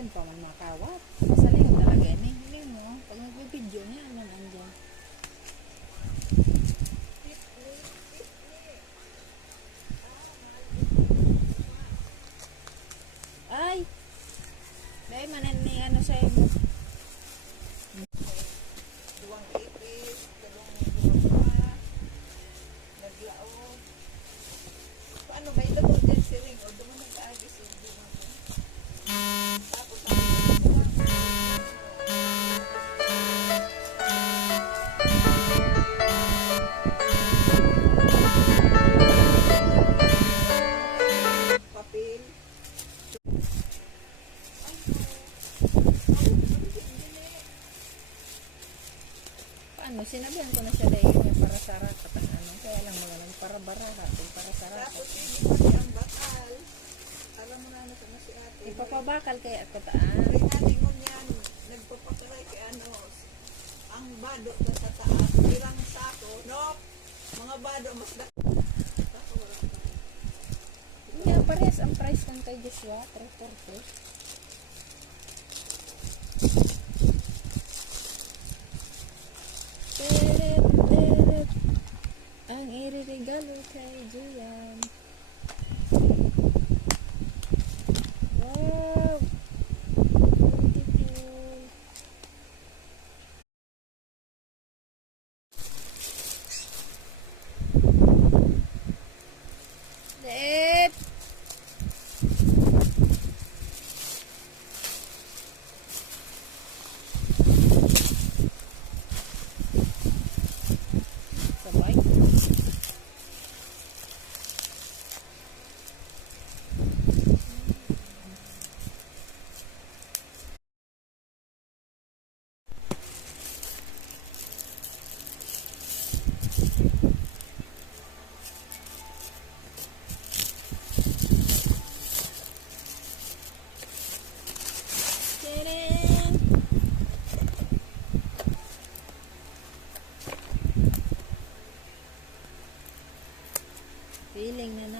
Diyan pa man makawat. Masaliw talaga yan eh. Hindi mo. Pag nagbibideo niya, ano nandyan. Ay! Dahil manan ni ano sa'yo mo. Duwang ipis, dalawang duwang naglaog. Paano may labog din si Ring o doon nag-aagis yung duwang. Tapos papel. Paano? Sinabihan ko na siya dahil niya para sa rakat ang ano. Kaya lang mga lang para baraha. Para sa rakat. Tapos hindi pati ang bakal. Alam mo na sa si ate. Ipapabakal kaya ako taan. Ring alingon yan. Nagpapakalay kay ano. Ang bado na sa taas. Ilang sako. No? Mga bado mas sako wala pa. Hindi, parehas ang price ng kay Joshua. 340. Teret, teret. Ang iririgalo kay Julian. Wow! Beautiful. Let! Sabay. Tadaan! Feeling na